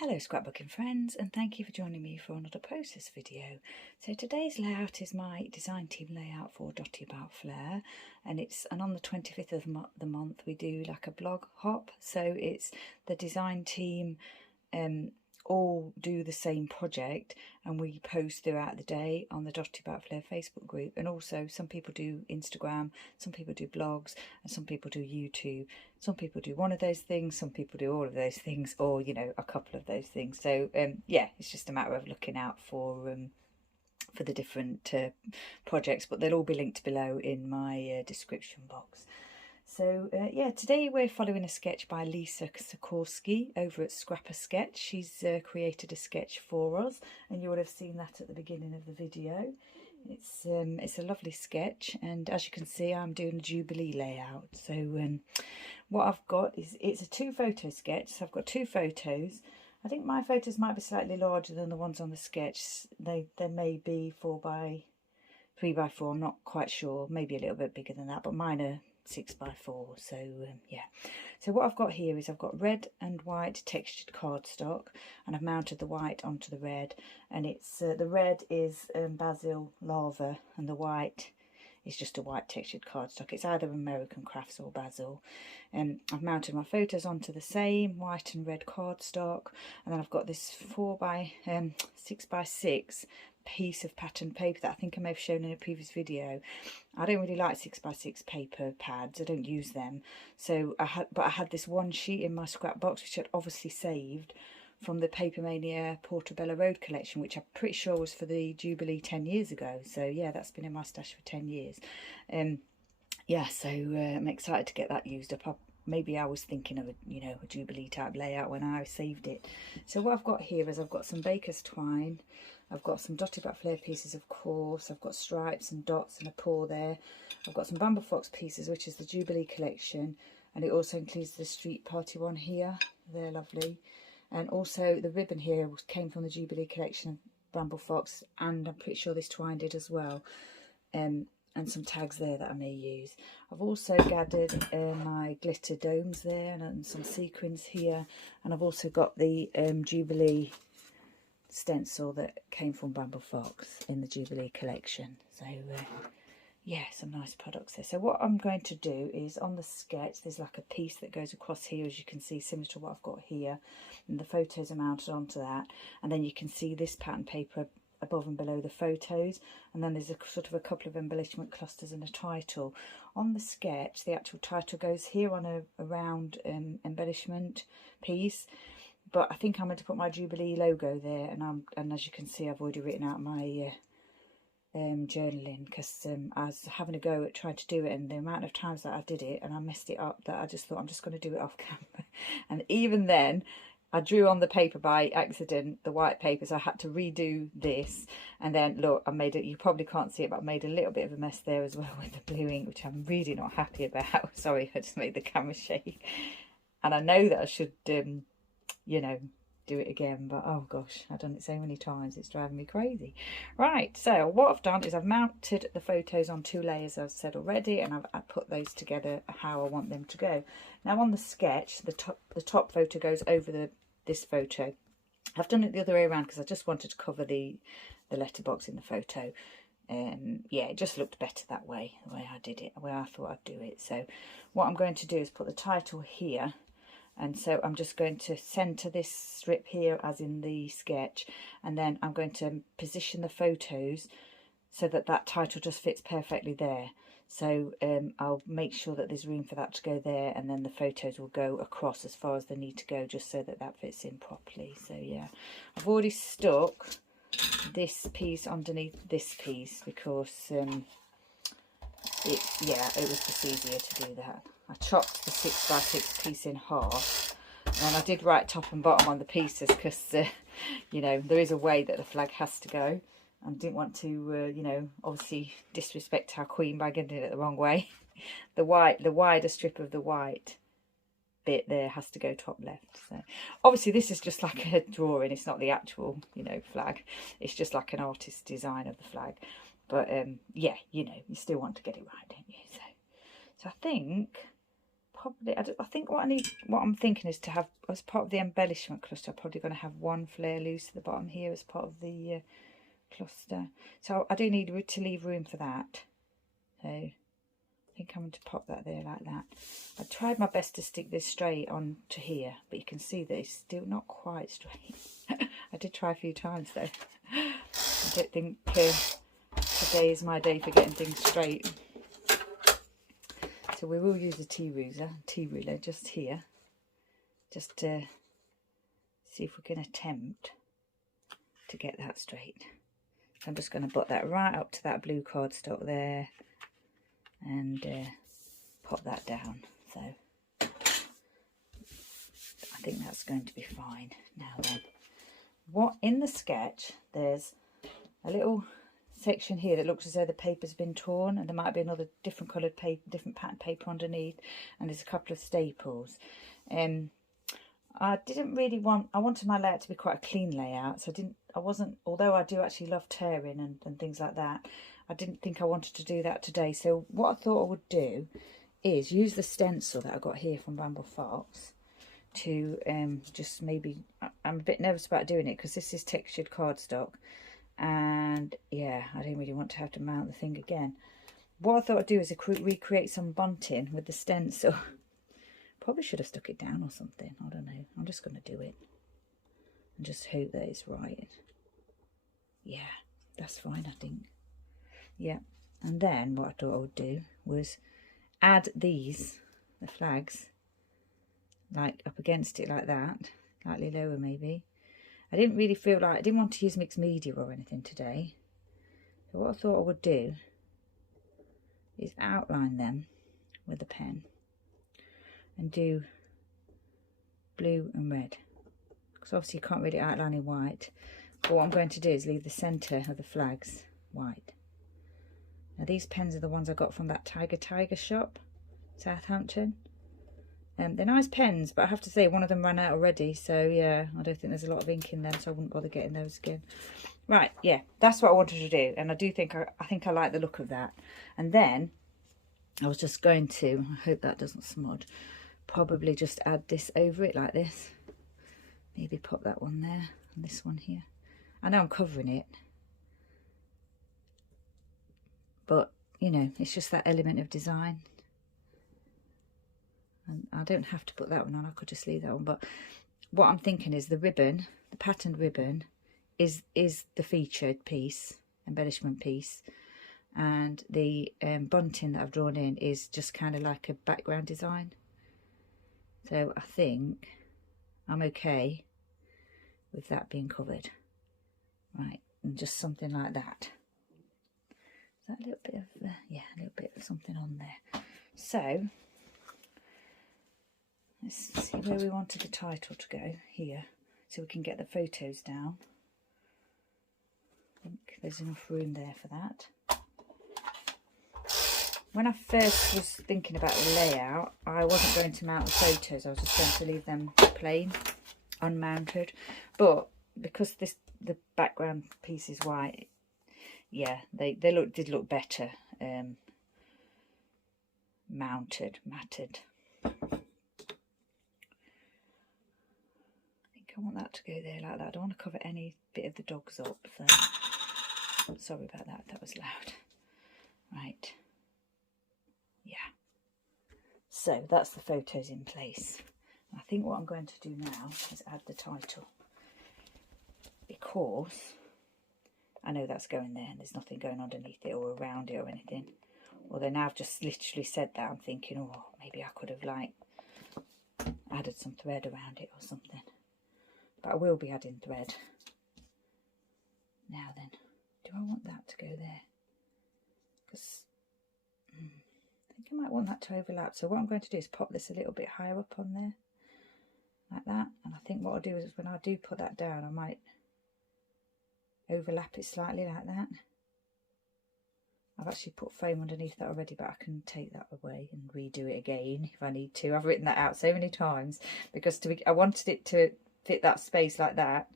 Hello scrapbooking friends, and thank you for joining me for another process video. So today's layout is my design team layout for Dotty about Flair, and on the 25th of the month we do like a blog hop. So it's the design team all do the same project, and we post throughout the day on the Dotty about Flair Facebook group. And also some people do Instagram, some people do blogs, and some people do YouTube. Some people do one of those things, some people do all of those things, or you know, a couple of those things. So yeah, it's just a matter of looking out for the different projects, but they'll all be linked below in my description box. So yeah, today we're following a sketch by Lisa Sikorski over at Scrapper Sketch. She's created a sketch for us, and you would have seen that at the beginning of the video. It's a lovely sketch, and as you can see, I'm doing a Jubilee layout. So what I've got is, it's a 2-photo sketch. So I've got 2 photos. I think my photos might be slightly larger than the ones on the sketch. They may be 3x4. I'm not quite sure. Maybe a little bit bigger than that, but mine are 6x4. So yeah. So what I've got here is I've got red and white textured cardstock, and I've mounted the white onto the red, and it's the red is basil lava, and the white is just a white textured cardstock. It's either American Crafts or basil. I've mounted my photos onto the same white and red cardstock, and then I've got this 6x6 piece of patterned paper that I think I may have shown in a previous video. I don't really like 6x6 paper pads. I don't use them. So I had this one sheet in my scrap box, which I'd obviously saved from the Papermania Portobello Road collection, which I'm pretty sure was for the Jubilee 10 years ago. So yeah, that's been in my stash for 10 years. Yeah, so I'm excited to get that used up. Maybe I was thinking of a Jubilee type layout when I saved it. So what I've got here is I've got some baker's twine. I've got some Dotty about Flair pieces, of course. I've got stripes and dots and a paw there. I've got some Bramble Fox pieces, which is the Jubilee collection, and it also includes the street party one here. They're lovely. And also the ribbon here came from the Jubilee collection, Bramble Fox, and I'm pretty sure this twine did as well. And some tags there that I may use. I've also gathered my glitter domes there, and some sequins here, and I've also got the Jubilee stencil that came from Bramble Fox in the Jubilee collection. So yeah, some nice products there. So what I'm going to do is, on the sketch there's like a piece that goes across here, as you can see, similar to what I've got here, and the photos are mounted onto that, and then you can see this pattern paper above and below the photos, and then there's a sort of a couple of embellishment clusters and a title. On the sketch the actual title goes here on a round embellishment piece, but I think I'm going to put my Jubilee logo there, and as you can see, I've already written out my journaling, because I was having a go at trying to do it, and the amount of times that I did it and I messed it up, that I just thought I'm just going to do it off camera. And even then I drew on the paper by accident, the white paper, so I had to redo this. And then look, I made it, you probably can't see it, but I made a little bit of a mess there as well with the blue ink, which I'm really not happy about. Sorry, I just made the camera shake. And I know that I should you know, do it again, but oh gosh, I've done it so many times, it's driving me crazy. Right, so what I've done is I've mounted the photos on 2 layers, as I've said already, and I've put those together how I want them to go. Now on the sketch, the top photo goes over this photo. I've done it the other way around because I just wanted to cover the letterbox in the photo. Yeah, it just looked better that way, the way I did it, the way I thought I'd do it. So what I'm going to do is put the title here. And so I'm just going to centre this strip here as in the sketch, and then I'm going to position the photos so that that title just fits perfectly there. So I'll make sure that there's room for that to go there, and then the photos will go across as far as they need to go, just so that that fits in properly. So yeah, I've already stuck this piece underneath this piece because it was just easier to do that. I chopped the 6x6 piece in half, and I did write top and bottom on the pieces because you know, there is a way that the flag has to go, and didn't want to you know, obviously disrespect our queen by getting it the wrong way. The wider strip of the white bit there has to go top left. So obviously this is just like a drawing, it's not the actual, you know, flag, it's just like an artist's design of the flag. But yeah, you know, you still want to get it right, don't you? So I think probably, I think what I'm thinking is to have, as part of the embellishment cluster, I'm probably going to have one flare loose at the bottom here as part of the cluster. So I do need to leave room for that. So I think I'm going to pop that there like that. I tried my best to stick this straight on to here, but you can see that it's still not quite straight. I did try a few times though. I don't think today is my day for getting things straight. So we will use a T-ruler just here, just to see if we can attempt to get that straight. So I'm just going to put that right up to that blue cardstock there and pop that down. So I think that's going to be fine. Now then, what in the sketch, there's a little section here that looks as though the paper's been torn, and there might be another different coloured paper, different pattern paper underneath, and there's a couple of staples. I didn't really want, I wanted my layout to be quite a clean layout, so I wasn't, although I do actually love tearing and things like that, I didn't think I wanted to do that today. So what I thought I would do is use the stencil that I got here from Bramble Fox to just maybe, I'm a bit nervous about doing it because this is textured cardstock, and yeah, I don't really want to have to mount the thing again. What I thought I'd do is recreate some bunting with the stencil. Probably should have stuck it down or something, I don't know. I'm just going to do it and just hope that it's right. Yeah, that's fine, I think. Yeah, and then what I thought I would do was add these, the flags, like up against it like that, slightly lower maybe. I didn't really feel like, I didn't want to use mixed media or anything today. So what I thought I would do is outline them with a pen and do blue and red. Because obviously you can't really outline in white. But what I'm going to do is leave the centre of the flags white. Now these pens are the ones I got from that Tiger shop, Southampton. They're nice pens, but I have to say one of them ran out already, so yeah, I don't think there's a lot of ink in them, so I wouldn't bother getting those again. Right, yeah, that's what I wanted to do, and I do think I like the look of that. And then I was just going to, I hope that doesn't smudge, probably just add this over it like this. Maybe pop that one there and this one here. I know I'm covering it, but you know, it's just that element of design. And I don't have to put that one on, I could just leave that one. But what I'm thinking is the ribbon, the patterned ribbon, is the featured piece, embellishment piece. And the bunting that I've drawn in is just kind of like a background design. So I think I'm okay with that being covered. Right, and just something like that. Is that a little bit of, yeah, a little bit of something on there. So let's see where we wanted the title to go here, so we can get the photos down. I think there's enough room there for that. When I first was thinking about the layout, I wasn't going to mount the photos, I was just going to leave them plain, unmounted. But because the background piece is white, yeah, they did look better mounted, matted. I want that to go there like that. I don't want to cover any bit of the dogs up, so sorry about that, that was loud. Right, yeah, so that's the photos in place. I think what I'm going to do now is add the title, because I know that's going there and there's nothing going underneath it or around it or anything. Although now I've just literally said that, I'm thinking, oh, maybe I could have like added some thread around it or something. But I will be adding thread. Now then, do I want that to go there? Because I think I might want that to overlap. So what I'm going to do is pop this a little bit higher up on there, like that. And I think what I'll do is when I do put that down, I might overlap it slightly like that. I've actually put foam underneath that already, but I can take that away and redo it again if I need to. I've written that out so many times because I wanted it to fit that space like that,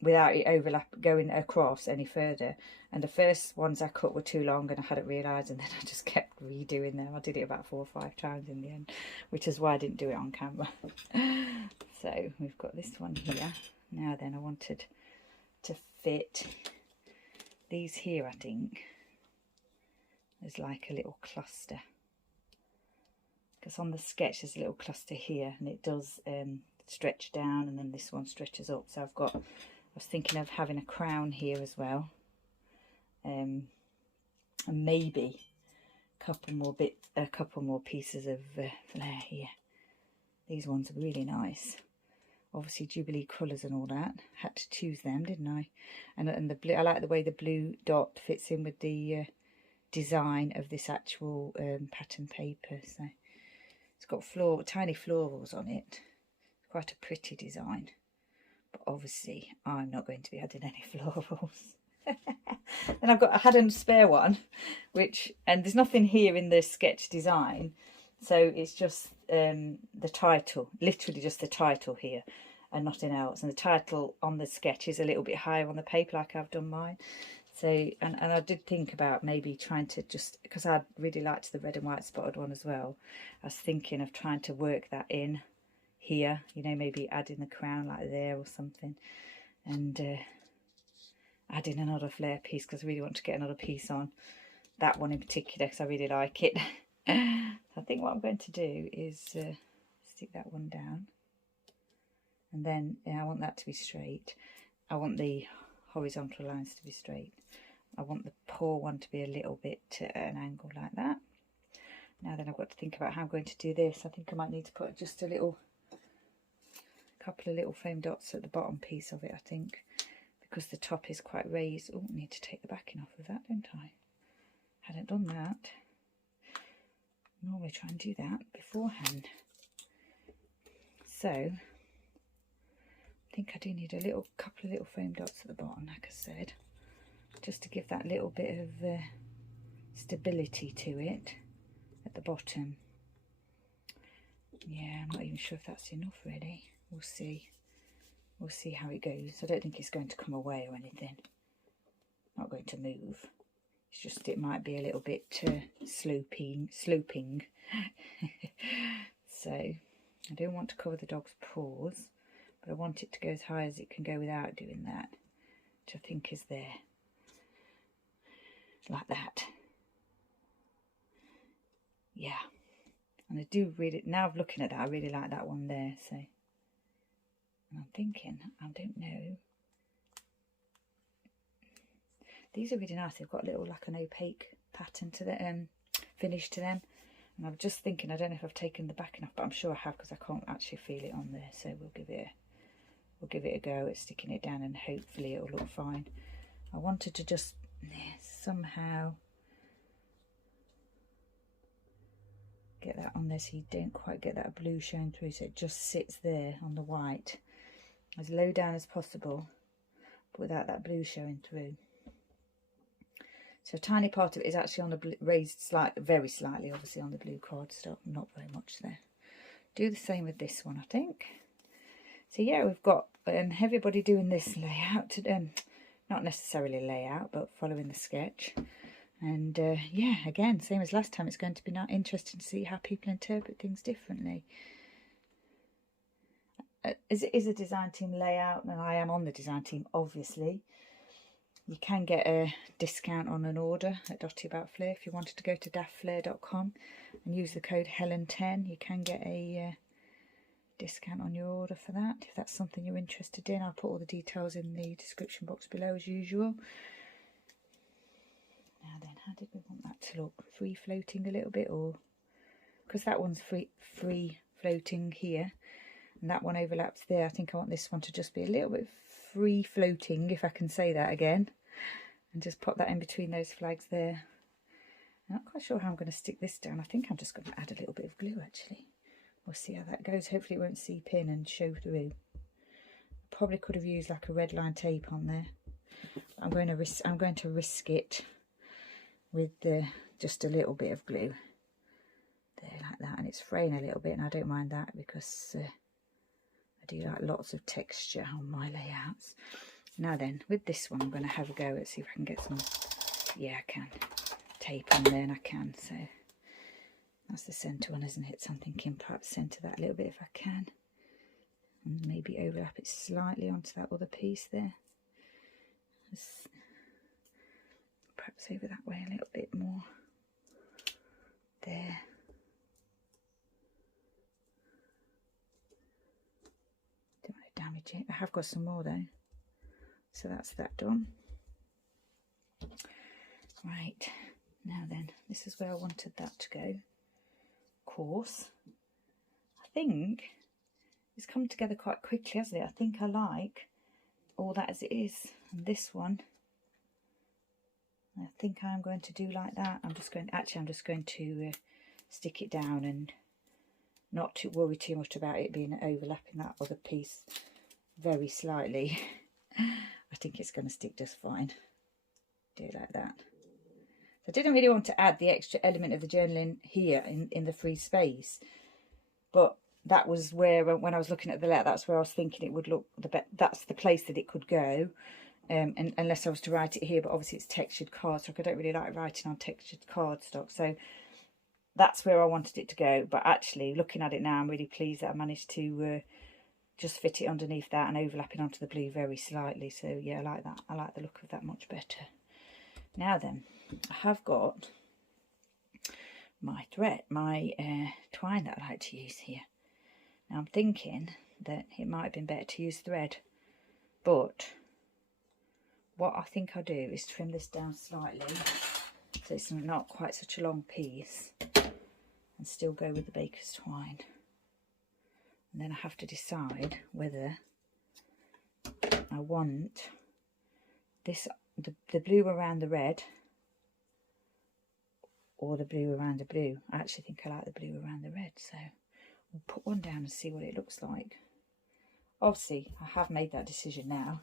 without it going across any further. And the first ones I cut were too long and I hadn't realised, and then I just kept redoing them. I did it about 4 or 5 times in the end, which is why I didn't do it on camera. So we've got this one here. Now then, I wanted to fit these here, I think. There's like a little cluster, because on the sketch there's a little cluster here, and it does stretch down, and then this one stretches up. So I was thinking of having a crown here as well, and maybe a couple more pieces of Flair here. These ones are really nice. Obviously Jubilee colours and all that. Had to choose them, didn't I? And the blue, I like the way the blue dot fits in with the design of this actual pattern paper. So it's got tiny florals on it. Quite a pretty design. But obviously I'm not going to be adding any florals. And I had a spare one, and there's nothing here in the sketch design, so it's just the title, literally just the title here and nothing else. And the title on the sketch is a little bit higher on the paper, like I've done mine. So, and I did think about maybe trying to just, because I really liked the red and white spotted one as well, I was thinking of trying to work that in here, you know, maybe adding the crown like there or something, and adding another Flair piece, because I really want to get another piece on that one in particular, because I really like it. I think what I'm going to do is stick that one down, and then I want that to be straight. I want the horizontal lines to be straight. I want the paw one to be a little bit at an angle like that. Now then, I've got to think about how I'm going to do this. I think I might need to put just a couple of little foam dots at the bottom piece of it, I think, because the top is quite raised. Oh, I need to take the backing off of that, don't I? Hadn't done that. Normally try and do that beforehand. So I think I do need a couple of little foam dots at the bottom, like I said, just to give that little bit of stability to it at the bottom. Yeah, I'm not even sure if that's enough really. We'll see. We'll see how it goes. I don't think it's going to come away or anything. Not going to move. It's just, it might be a little bit sloping. So I don't want to cover the dog's paws, but I want it to go as high as it can go without doing that, which I think is there. Like that. Yeah. And I do really, now I'm looking at that, I really like that one there. So, and I'm thinking, I don't know. These are really nice. They've got a little, like an opaque pattern to the finish to them. And I'm just thinking, I don't know if I've taken the backing off, but I'm sure I have, because I can't actually feel it on there. So we'll give it a go at sticking it down, and hopefully it'll look fine. I wanted to just somehow get that on there so you don't quite get that blue showing through, so it just sits there on the white as low down as possible, but without that blue showing through. So a tiny part of it is actually on the raised very slightly, obviously, on the blue cardstock, not very much there. Do the same with this one, I think. So yeah, we've got everybody doing this layout, not necessarily layout, but following the sketch. And yeah, again, same as last time, it's going to be interesting to see how people interpret things differently. As it is a design team layout, and I am on the design team, obviously, you can get a discount on an order at Dotty About Flair. If you wanted to go to daftflair.com and use the code Helen10, you can get a discount on your order for that, if that's something you're interested in. I'll put all the details in the description box below as usual. Now then, how did we want that to look? Free floating a little bit, or because that one's free floating here and that one overlaps there, I think I want this one to just be a little bit free floating, if I can say that again, and just pop that in between those flags there. I'm not quite sure how I'm going to stick this down. I think I'm just going to add a little bit of glue actually. We'll see how that goes. Hopefully it won't seep in and show through. Probably could have used like a red line tape on there. I'm going to risk it with just a little bit of glue there like that, and it's fraying a little bit, and I don't mind that because I do like lots of texture on my layouts. Now then, with this one, I'm going to have a go at see if I can get some, yeah, I can, tape on there, and I can, so that's the centre one, isn't it? So I'm thinking perhaps centre that a little bit if I can, and maybe overlap it slightly onto that other piece there. Just perhaps over that way a little bit more. There. Don't want to damage it. I have got some more though. So that's that done. Right, now then, this is where I wanted that to go. Of course, I think it's come together quite quickly, hasn't it? I think I like all that as it is. And this one, I think I'm going to do like that. I'm just going to stick it down and not to worry too much about it being overlapping that other piece very slightly. I think it's going to stick just fine. Do it like that. So I didn't really want to add the extra element of the journaling here in the free space, but that was where, when I was looking at the letter, that's where I was thinking it would look the best. That's the place that it could go, and unless I was to write it here, but obviously it's textured cardstock. I don't really like writing on textured cardstock, so that's where I wanted it to go. But actually, looking at it now, I'm really pleased that I managed to just fit it underneath that and overlapping onto the blue very slightly. So yeah, I like that. I like the look of that much better. Now then, I have got my thread, my twine that I like to use here. Now I'm thinking that it might have been better to use thread, but what I think I'll do is trim this down slightly so it's not quite such a long piece, and still go with the baker's twine. And then I have to decide whether I want this, the blue around the red, or the blue around the blue. I actually think I like the blue around the red, so we'll put one down and see what it looks like. Obviously, I have made that decision now,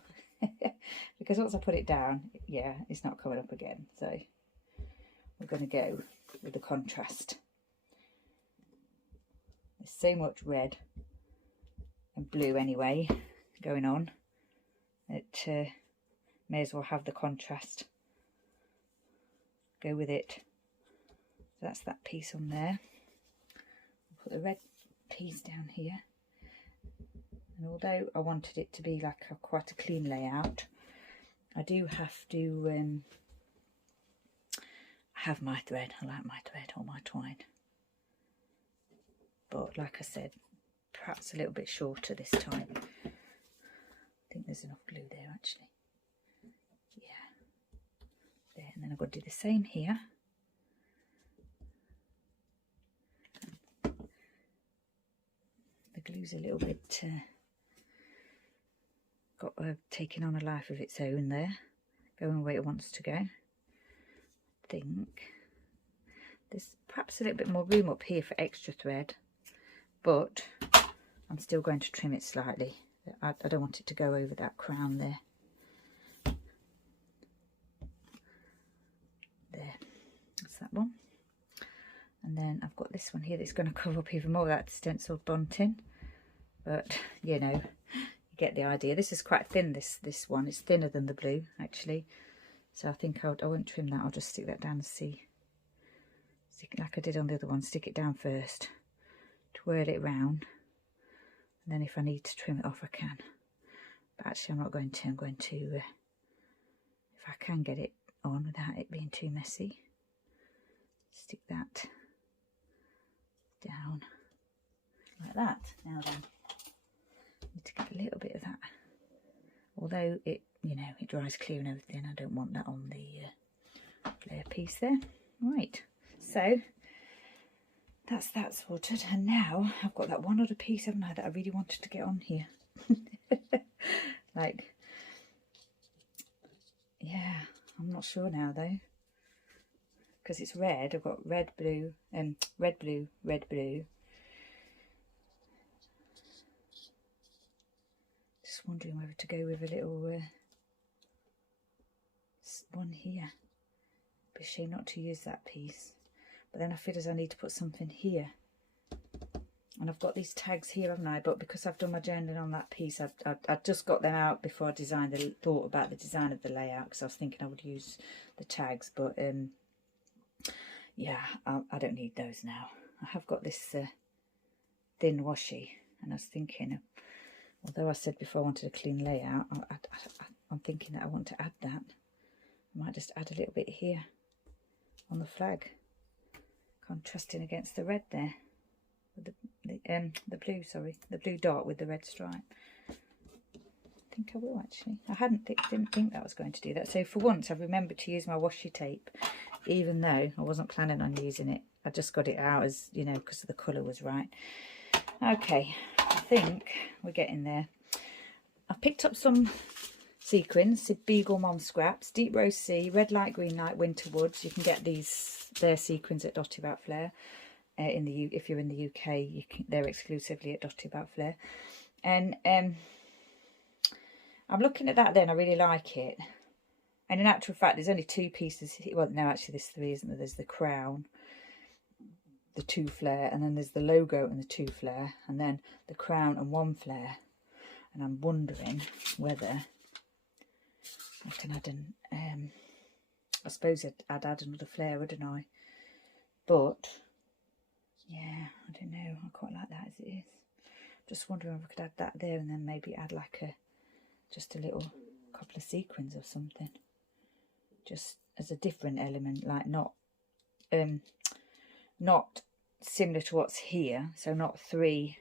because once I put it down, yeah, it's not coming up again. So we're going to go with the contrast. There's so much red and blue anyway going on, it may as well have the contrast. Go with it. So that's that piece on there. I'll put the red piece down here, and although I wanted it to be like quite a clean layout, I do have to have my thread. I like my thread or my twine, but like I said, perhaps a little bit shorter this time. I think there's enough blue there actually. Yeah, there. And then I've got to do the same here. The glue's a little bit got taking on a life of its own there, going where it wants to go. I think there's perhaps a little bit more room up here for extra thread, but I'm still going to trim it slightly. I don't want it to go over that crown there. There, that's that one. And then I've got this one here that's going to cover up even more of that stenciled bunting. But, you know, you get the idea. This is quite thin, this one. It's thinner than the blue, actually. So I think I won't trim that. I'll just stick that down and see. Stick it like I did on the other one. Stick it down first. Twirl it round. And then if I need to trim it off, I can. But actually, I'm not going to. I'm going to, if I can get it on without it being too messy, stick that down like that. Now then, I need to get a little bit of that. Although it, you know, it dries clear and everything, I don't want that on the Flair piece there. Right, so that's that sorted, and now I've got that one other piece, haven't I, that I really wanted to get on here. Like, yeah, I'm not sure now though, because it's red. I've got red, blue, and red, blue, red, blue. Just wondering whether to go with a little one here. Be a shame not to use that piece. But then I feel as I need to put something here And I've got these tags here, haven't I? But because I've done my journaling on that piece, I've just got them out before I thought about the design of the layout, because I was thinking I would use the tags. But yeah, I don't need those now. I have got this thin washi, and I was thinking, although I said before I wanted a clean layout, I'm thinking that I want to add that. I might just add a little bit here on the flag, contrasting against the red there. The blue, sorry, the blue dot with the red stripe. I think I will actually. I didn't think that I was going to do that. So for once, I've remembered to use my washi tape, even though I wasn't planning on using it. I just got it out as, you know, because the colour was right. Okay, I think we're getting there. I've picked up some sequins, Spiegelmomscraps, Deep Rose Sea, Red Light, Green Light, Winter Woods. You can get their sequins at Dotty About Flair. If you're in the UK, they're exclusively at Dotty About Flair. And I'm looking at that then, I really like it. And in actual fact, there's only 2 pieces. Well, no, actually there's 3, isn't there? There's the crown, the 2 flare, and then there's the logo and the 2 flare, and then the crown and 1 flare. And I'm wondering whether I can add an, I suppose I'd add another flare, wouldn't I? But yeah, I don't know. I quite like that as it is. Just wondering if I could add that there, and then maybe add like just a little couple of sequins or something, just as a different element, like not similar to what's here. So not 3,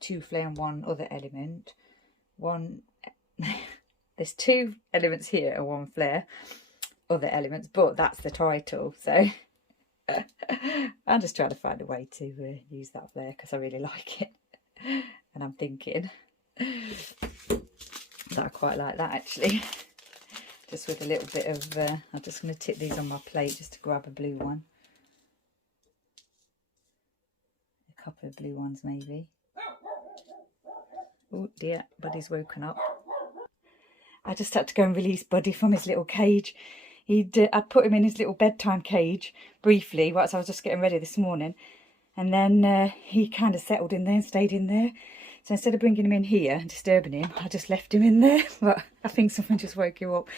2 flare and 1 other element. There's 2 elements here and 1 flare, other elements, but that's the title. So I'm just trying to find a way to use that flare because I really like it, and I'm thinking that I quite like that actually. Just with a little bit of I'm just going to tip these on my plate just to grab a blue one, a couple of blue ones maybe. Oh dear, Buddy's woken up. I just had to go and release Buddy from his little cage. I'd put him in his little bedtime cage briefly whilst I was just getting ready this morning, and then he kind of settled in there and stayed in there. So instead of bringing him in here and disturbing him, I just left him in there. But I think someone just woke you up.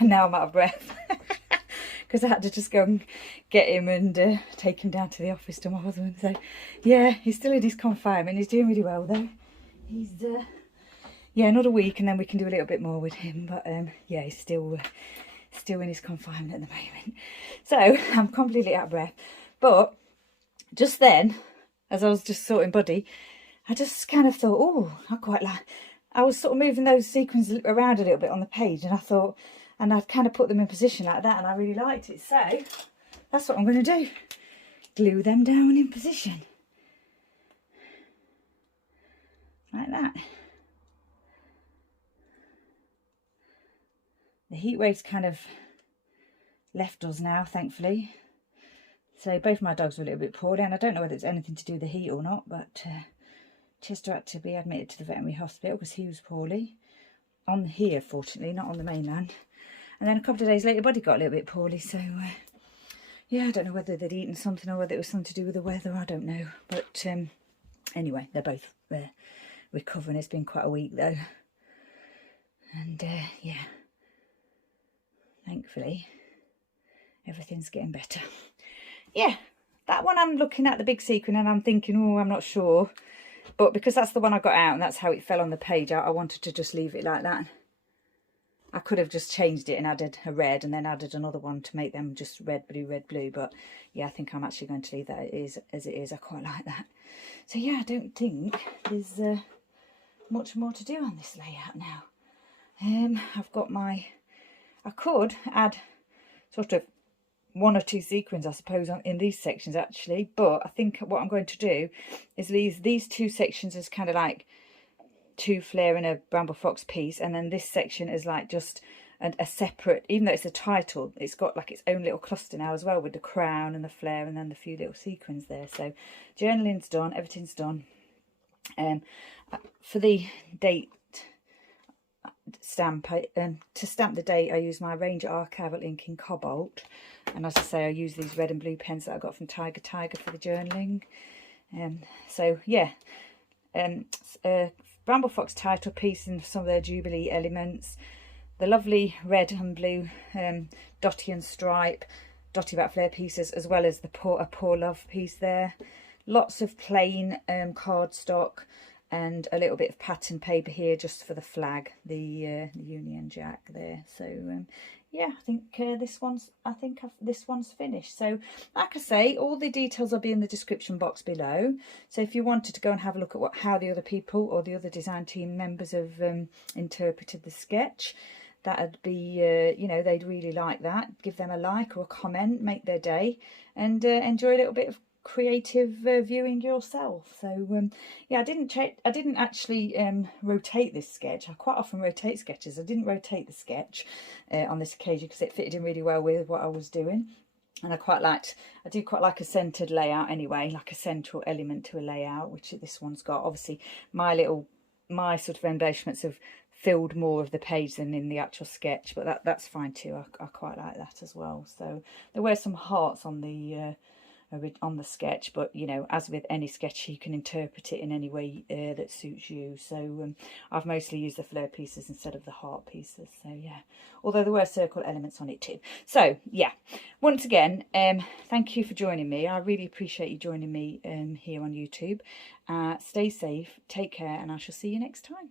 Now I'm out of breath because I had to just go and get him and take him down to the office to my husband. So yeah, he's still in his confinement. He's doing really well though. He's yeah, another week and then we can do a little bit more with him. But yeah, he's still in his confinement at the moment. So I'm completely out of breath. But just then, as I was just sorting Buddy, I just kind of thought, oh, I quite like, I was sort of moving those sequins around a little bit on the page, and I thought, and I'd kind of put them in position like that, and I really liked it. So that's what I'm going to do. Glue them down in position. Like that. The heat wave's kind of left us now, thankfully. So both my dogs were a little bit poorly, and I don't know whether it's anything to do with the heat or not, but Chester had to be admitted to the veterinary hospital because he was poorly. On here, fortunately, not on the mainland. And then a couple of days later, Buddy got a little bit poorly. So, yeah, I don't know whether they'd eaten something or whether it was something to do with the weather. I don't know. But anyway, they're both recovering. It's been quite a week, though. And, yeah, thankfully, everything's getting better. Yeah, that one I'm looking at the big sequin and I'm thinking, oh, I'm not sure. But because that's the one I got out and that's how it fell on the page, I wanted to just leave it like that. I could have just changed it and added a red and then added another one to make them just red, blue. But yeah, I think I'm actually going to leave that as it is. I quite like that. So yeah, I don't think there's much more to do on this layout now. I've got I could add sort of 1 or 2 sequins, I suppose, in these sections actually, but I think what I'm going to do is leave these 2 sections as kind of like 2 flare and a Bramble Fox piece, and then this section is like just a separate, even though it's a title, it's got like its own little cluster now as well, with the crown and the flare and then the few little sequins there. So journaling's done, everything's done. For the date stamp, to stamp the date, I use my Ranger Archival ink in Cobalt, and as I say, I use these red and blue pens that I got from Tiger for the journaling. So yeah, Bramble Fox title piece and some of their Jubilee elements, the lovely red and blue Dotty and stripe, Dotty About Flair pieces, as well as the a Poor Love piece there. Lots of plain cardstock and a little bit of pattern paper here just for the flag, the Union Jack there. So yeah, I think this one's finished. So like I say, all the details will be in the description box below. So if you wanted to go and have a look at how the other people or the other design team members have interpreted the sketch, that'd be you know, they'd really like that. Give them a like or a comment, make their day, and enjoy a little bit of creative viewing yourself. So yeah, I didn't actually rotate this sketch. I quite often rotate sketches. I didn't rotate the sketch on this occasion because it fitted in really well with what I was doing, and I do quite like a centered layout anyway, like a central element to a layout, which this one's got. Obviously my sort of embellishments have filled more of the page than in the actual sketch, but that's fine too. I quite like that as well. So there were some hearts on the sketch, but you know, as with any sketch, you can interpret it in any way that suits you. So I've mostly used the Flair pieces instead of the heart pieces. So yeah, although there were circle elements on it too. So yeah, once again, thank you for joining me. I really appreciate you joining me here on YouTube. Stay safe, take care, and I shall see you next time.